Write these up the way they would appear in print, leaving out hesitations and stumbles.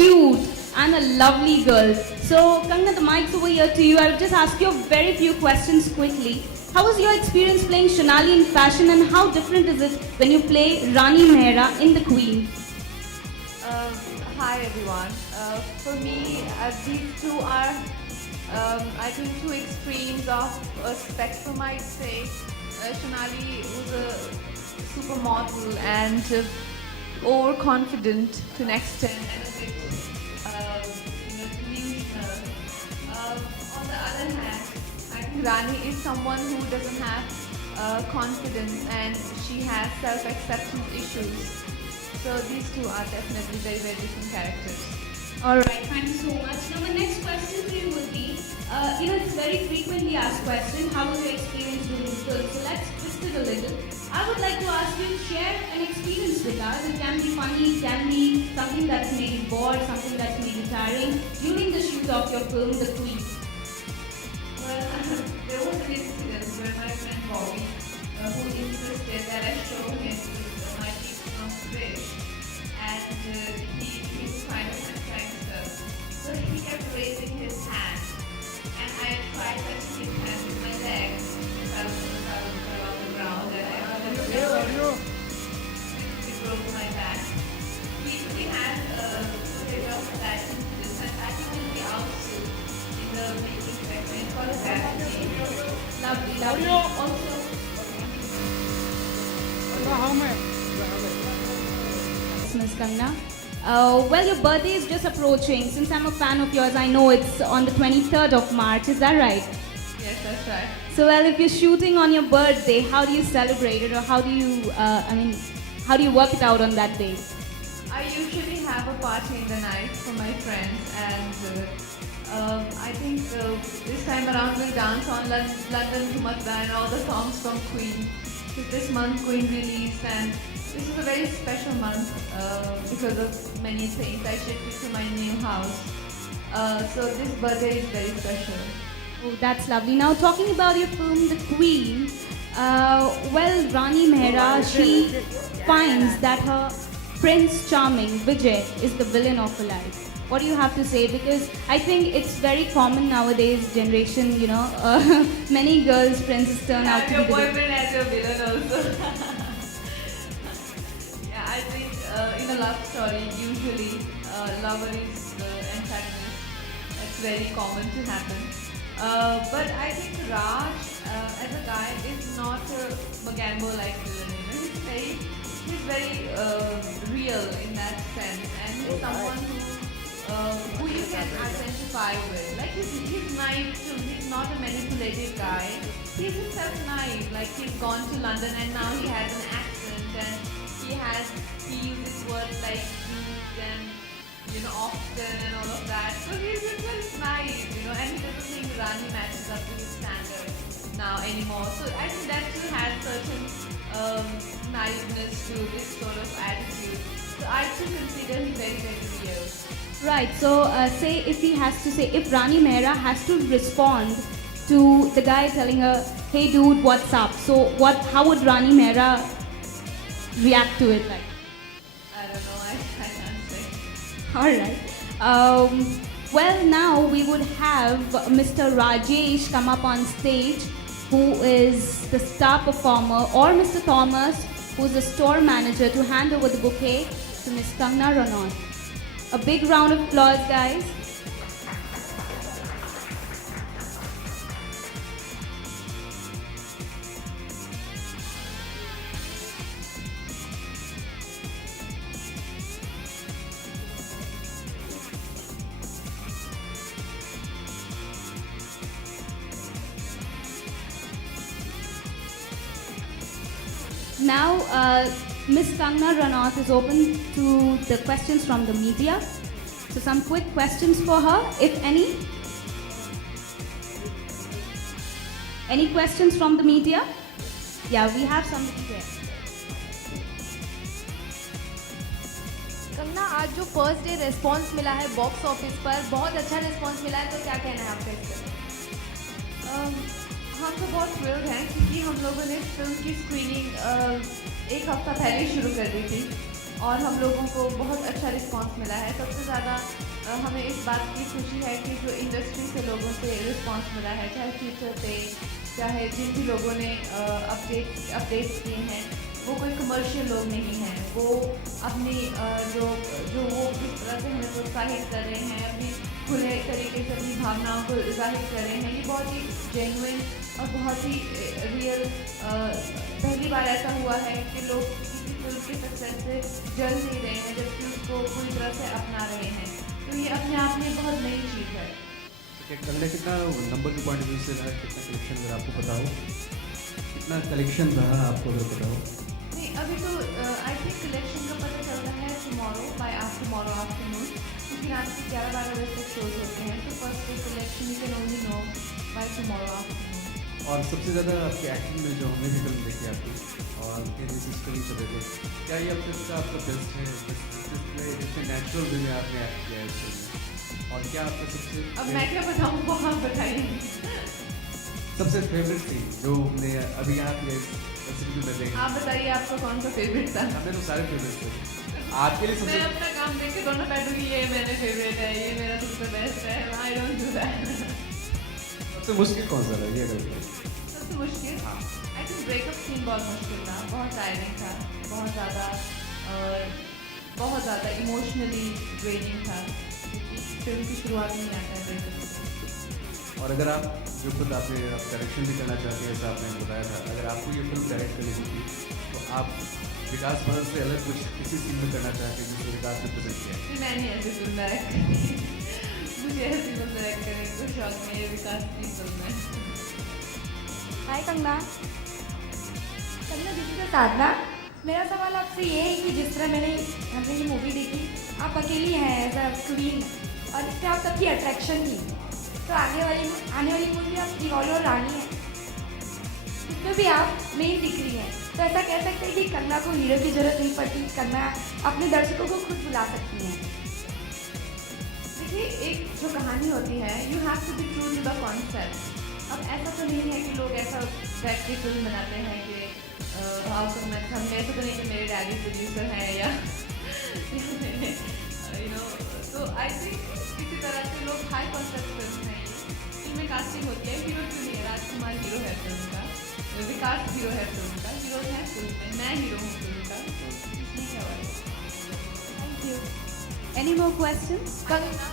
cute and a lovely girl. So, Kangna, the mic's over here to you. I'll just ask you a very few questions quickly. How was your experience playing Shonali in fashion, and how different is it when you play Rani Mehra in The Queen? Hi everyone. For me, these two are, I think, two extremes of a spectrum, I'd say. Shonali was a supermodel and overconfident to an extent and a bit, delusional. On the other hand, I think Rani is someone who doesn't have confidence and she has self-acceptance issues. So these two are definitely very, very different characters. Alright, thank you so much. Now my next question to you would be, it's a very frequently asked question, how was your experience doing the film? So let's twist it a little. I would like to ask you to share an experience with us. It can be funny, it can be something that's made you bored, something that's made you tiring during the shoot of your film, The Queen. Well, there was an incident where my friend Bobby, who insisted that I show him my teaching of fish, and he was kind of prankster. So he kept raising his hand, and I tried touching his hand with my leg. I was on the ground, and I broke my back. We had a bit of that incident, and I think will be out soon in the making segment for the family. Lovely. Also, Miss Kangna. Well, your birthday is just approaching. Since I'm a fan of yours, I know it's on the 23rd of March. Is that right? yes, that's right. So, well, if you're shooting on your birthday, how do you celebrate it, or how do you, how do you work it out on that day? I usually have a party in the night for my friends, and I think this time around we'll dance on London Thumatra and all the songs from Queen. So this month Queen released, and this is a very special month because of many things. I shifted to my new house, so this birthday is very special. Oh, that's lovely. Now, talking about your film, The Queen, well, Rani Mehra, she finds that her Prince Charming, Vijay, is the villain of her life. What do you have to say? Because I think it's very common nowadays, generation, many girls' princes turn out to be your the villain. boyfriend as your villain also. Yeah, I think in a love story, usually lover is the antagonist. That's very common to happen. But I think Raj, as a guy, is not a Magambo like villain. He's very real in that sense, and he's someone who you can identify with. Like he's naive too. He's not a manipulative guy. He's himself naive. Like he's gone to London and now he has an accent, and he uses words like "dude" and often and all of that. So he's himself naive, and he doesn't think Rani matches up to his standards now anymore. So I think that too has certain naiveness to this sort of attitude. So I too consider him very, very real. Right, so say if Rani Mehra has to respond to the guy telling her, hey dude, what's up? So how would Rani Mehra react to it like? I don't know, I can't say. Alright. Well, now we would have Mr. Rajesh come up on stage, who is the star performer, or Mr. Thomas, who is the store manager, to hand over the bouquet to Ms. Kangna Ranaut. A big round of applause, guys. Now, Ms. Kangna Ranaut is open to the questions from the media. So some quick questions for her, if any. Any questions from the media? Yeah, we have somebody there. Kangana, आज जो first day response मिला है box office पर, बहुत अच्छा रिस्पांस मिला है, तो क्या कहना है आपका इस पर? हम तो बहुत थ्रिल्ड हैं क्योंकि हम लोगों ने फिल्म की स्क्रीनिंग एक हफ्ता पहले शुरू कर दी थी, और हम लोगों को बहुत अच्छा रिस्पांस मिला है। सबसे ज़्यादा हमें इस बात की खुशी है कि जो इंडस्ट्री से लोगों से रिस्पांस मिला है, चाहे ट्विटर पे, चाहे जिन भी लोगों ने अपडेट्स किए हैं, वो कोई कमर्शियल लोग नहीं हैं। वो अपनी जो वो किस तरह से हमें प्रोत्साहित कर रहे हैं, अपनी खुले तरीके से अपनी भावनाओं को जाहिर कर रहे हैं, ये बहुत ही जेन्युइन और बहुत ही रियल। पहली बार ऐसा हुआ है कि लोग किसी फिल्म के सक्सेस से जल नहीं रहे हैं, जबकि उसको पूरी तरह से अपना रहे हैं। तो ये अपने आप में बहुत नई चीज़ है। कंगना कितना नंबर के पॉइंट ऑफ व्यू से रहा, कितना कलेक्शन अगर आपको पता हो, कितना कलेक्शन रहा आपको अगर पता हो? नहीं, अभी तो आई थिंक कलेक्शन का पता चल रहा है टुमारो आफ्टरनून, क्योंकि रात के 11-12 बजे तक शोज होते हैं। तो first day collection you can only know by tomorrow afternoon. और सबसे ज़्यादा आपकी एक्टिंग में जो हमने भी फिल्म देखी आपकी और तेरी सिस्टर ही चले गए, क्या ये अब तक का आपका बेस्ट है जिसमें नेचुरल वे में आपने एक्ट किया है इस फिल्म में? और क्या आपका सबसे अब मैं क्या बताऊँ, वो आप बताइए। सबसे फेवरेट सीन जो हमने अभी यहाँ पे रेसिपी में देखें? आप बताइए आपका कौन सा फेवरेट था? हमें तो सारे फेवरेट थे, आपके लिए मैं सबसे अपना काम देख के दोनों बैठूंगी, ये मेरे फेवरेट है, ये मेरा सबसे बेस्ट है। I don't do that. सबसे मुश्किल कौन सा रहा ये अगर बताइए? सबसे मुश्किल हाँ, आई थिंक ब्रेकअप सीन बहुत मुश्किल था, बहुत टायरिंग था, बहुत ज़्यादा इमोशनली ड्रेनिंग था, क्योंकि फिल्म की शुरुआत में ही आता है ब्रेकअप। और अगर आप जो खुद आपने डायरेक्शन भी करना चाहते हैं, ऐसा आपने बताया था, अगर आपको ये फिल्म डायरेक्ट करनी होती तो आप विकास भवन से अलग कुछ किसी सीन में करना चाहते हैं जिसको विकास ने प्रेजेंट किया है? फिर मैं नहीं ऐसी फिल्म डायरेक्ट करती, मुझे ऐसी फिल्म डायरेक्ट करने को शौक नहीं है। विकास की फिल्म है। हाय कंगना। कंगना, दिस इज साधना। मेरा सवाल आपसे ये है कि जिस तरह हमने ये मूवी देखी, आप अकेली हैं एज अ क्वीन और इससे आप सबकी अट्रैक्शन थी। तो आने वाली मूवी आप दिवाली और रानी है, इसमें भी आप मेन दिख रही हैं। तो ऐसा कह सकते हैं कि कंगना को हीरो की जरूरत नहीं पड़ती, कंगना अपने दर्शकों को खुद बुला सकती हैं। देखिए, एक जो कहानी होती है, you have to be true to the concept. अब ऐसा तो नहीं है कि लोग ऐसा बैठ के फिल्म बनाते हैं कि हम ऐसा तो नहीं कि मेरे डैडी प्रोड्यूसर हैं या मैंने तो आई थिंक किसी तरह से लोग हाई कॉन्सेप्ट फिल्म हैं। इनमें कास्टिंग होती है, हीरो क्यों नहीं है? राजकुमार हीरो है फिल्म का, विकास हीरो है फिल्म का, हीरो है फिल्म में, मैं हीरो हूँ फिल्म का, तो इसमें क्या हुआ? Thank you. Any more questions? Kangana,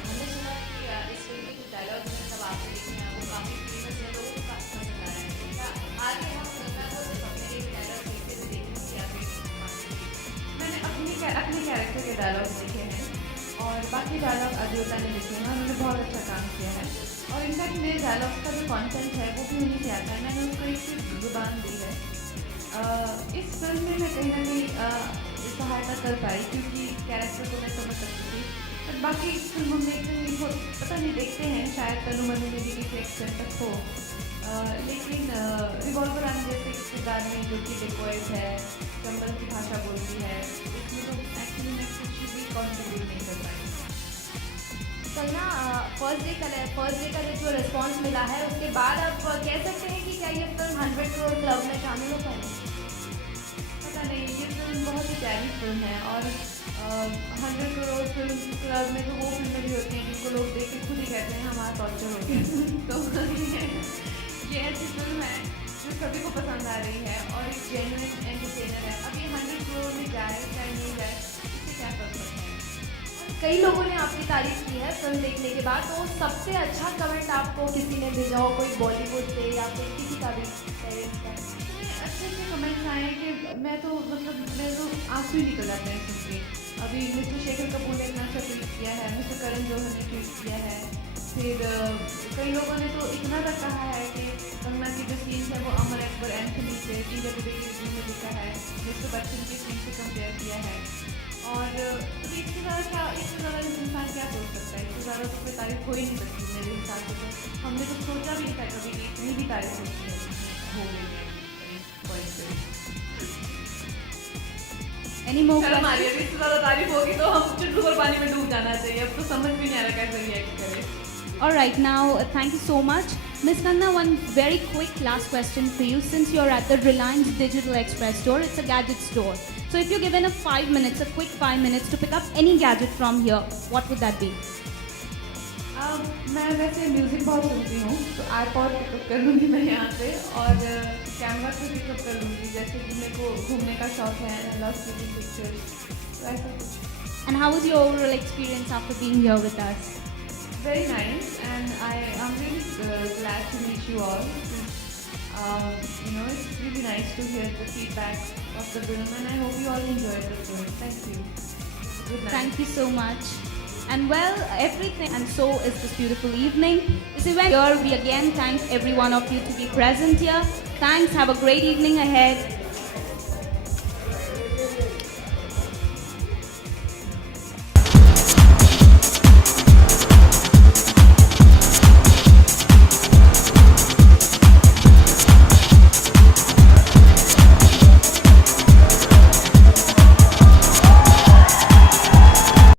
हमने सुना कि इस फिल्म के कुछ डायलॉग मतलब आपने लिखे हैं वो काफ़ी फेमस है, लोगों को काफ़ी पसंद आया है। तो क्या आगे हम गंगा को सिर्फ अपने एक डायलॉग लिखते हुए देखेंगे या फिर मैंने अपने कैरेक्टर के डायलॉग लिखे हैं और बाकी डायलॉग अद्योता ने लिखे हैं। उन्होंने बहुत अच्छा काम किया है और इनफैक्ट मेरे डायलॉग्स का जो कंटेंट है वो भी उन्हीं से आता है। मैंने उसको एक सिर्फ जुबान दी है। इस फिल्म में मैं कहीं ना कहीं सहायता कर पाई क्योंकि कैरेक्टर को मैं समझ सकती थी, बट बाकी फिल्मों में कहीं पता नहीं, देखते हैं शायद तनु मनु में भी किसी एक्सटेंट तक हो, लेकिन रिवॉल्वर रानी जैसे किरदार में जो कि डेकोइट है, चंबल की भाषा बोलती है, इसमें तो एक्चुअली मैं कुछ भी कॉन्ट्रीब्यूट नहीं कर पाई। कंगना, फर्स्ट डे का जो रिस्पॉन्स मिला है उसके बाद आप कह सकते हैं कि क्या ये फिल्म 100 करोड़ क्लब में शामिल हो पाएगी? पता नहीं, ये फिल्म बहुत ही प्यारी फिल्म है और 100 करोड़ फिल्म क्लब में तो वो फिल्में भी होती हैं जिनको लोग देख के खुद ही कहते हैं हमारा टॉर्चर हो गया। तो ये ऐसी फिल्म है जो सभी को पसंद आ रही है और एक जेन्युइन एंटरटेनर है। अब ये 100 करोड़ में जाए चाहे नहीं जाए, इससे क्या फर्क पड़ता है? कई लोगों ने आपकी तारीफ की है फिल्म देखने के बाद, तो सबसे अच्छा कमेंट आपको किसी ने भेजा हो, कोई बॉलीवुड से या फिर किसी का भी पेरेंट्स का? अच्छे अच्छे कमेंट्स आए हैं कि मैं तो मेरे तो आंसू ही निकल जाते हैं सुन के। अभी मिस्टर शेखर कपूर ने इतना अच्छा ट्वीट किया है, मिस्टर करण जौहर ने ट्वीट किया है, फिर कई लोगों ने तो इतना तक कहा है कि कंगना की जो सीन्स है वो अमर अकबर एंथनी से TWD की रिव्यू में लिखा है, मिस्टर बच्चन के सीन से कंपेयर किया है। और इससे ज़्यादा इंसान क्या सोच सकता है? इससे ज़्यादा तो कोई तारीफ हो ही नहीं सकती मेरे हिसाब से। तो हमने तो सोचा भी नहीं था कभी कि इतनी भी तारीफ होती है हो गई है इस पॉइंट पे। Any more शर्म आ रही questions? है, इससे ज़्यादा तारीफ होगी तो हम चुटकी पर पानी में डूब जाना चाहिए। अब तो समझ भी नहीं आ रहा कैसे रिएक्ट करें। All right, now thank you so much. Miss Kanna, one very quick last question for you. Since you're at the Reliance Digital Express store, it's a gadget store. So if you're given a 5 minutes, a quick 5 minutes to pick up any gadget from here, what would that be? मैं वैसे म्यूज़िक बहुत सुनती हूँ, तो iPod pickup कर लूँगी मैं यहाँ से, और कैमरा से पिकअप कर लूँगी, जैसे कि मेरे को घूमने का शौक है, आई लव टेकिंग पिक्चर्स, तो ऐसा कुछ। And how was your overall experience after being here with us? Very nice, and I'm really glad to meet you all. It's really nice to hear the feedback of the film, and I hope you all enjoyed the film. Thank you. Good night. Thank you so much. And well, everything, and so is this beautiful evening. This event here, we again thank every one of you to be present here. Thanks, have a great evening ahead.